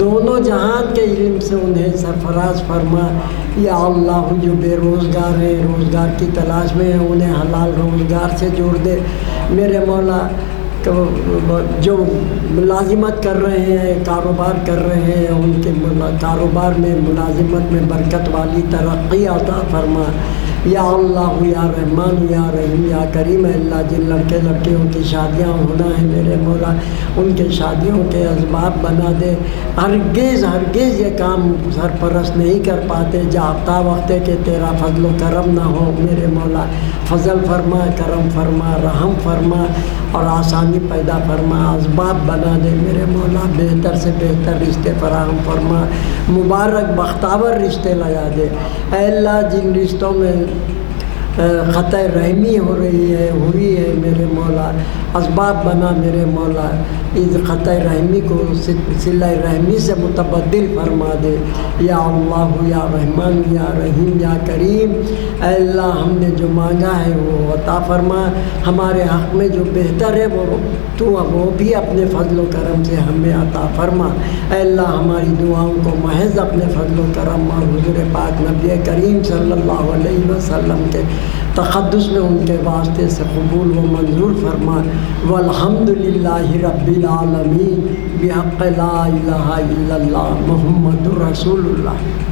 دونوں جہان کے علم سے انہیں سرفراز فرما۔ یا اللہ جو بے روزگار ہیں، روزگار کی تلاش میں ہیں، انہیں حلال روزگار سے جوڑ دے میرے مولا۔ جو ملازمت کر رہے ہیں، کاروبار کر رہے ہیں، ان کے کاروبار میں ملازمت میں برکت والی ترقی عطا فرما۔ یا اللہ یا رحمان یا رحیم یا کریم، اللہ جن لڑکے لڑکیوں کی شادیاں ہونا ہے میرے مولا ان کے شادیوں کے اسباب بنا دے۔ ہرگز ہرگز یہ کام سرپرست نہیں کر پاتے جاتا وقت کہ تیرا فضل و کرم نہ ہو میرے مولا۔ فضل فرما، کرم فرما، رحم فرما اور آسانی پیدا فرما، اسباب بنا دے میرے مولا۔ بہتر سے بہتر رشتے فراہم فرما، مبارک بختاور رشتے لگا دے۔ اے اللہ جن رشتوں میں قطع رحمی ہو رہی ہے، ہوئی ہے میرے مولا، اسباب بنا میرے مولا، اس خطۂ رحمی کو صلہ رحمی سے متبدل فرما دے۔ یا اللہ یا رحمان یا رحیم یا کریم، اے اللہ ہم نے جو مانگا ہے وہ عطا فرما، ہمارے حق میں جو بہتر ہے وہ بھی اپنے فضل و کرم سے ہمیں عطا فرما۔ اے اللہ ہماری دعاؤں کو محض اپنے فضل و کرم اور حضور پاک نبی کریم صلی اللہ علیہ وسلم کے تقدس میں ان کے واسطے سے قبول و منظور فرما۔ والحمدللہ رب العالمین، بحق لا الہ الا اللہ محمد رسول اللہ۔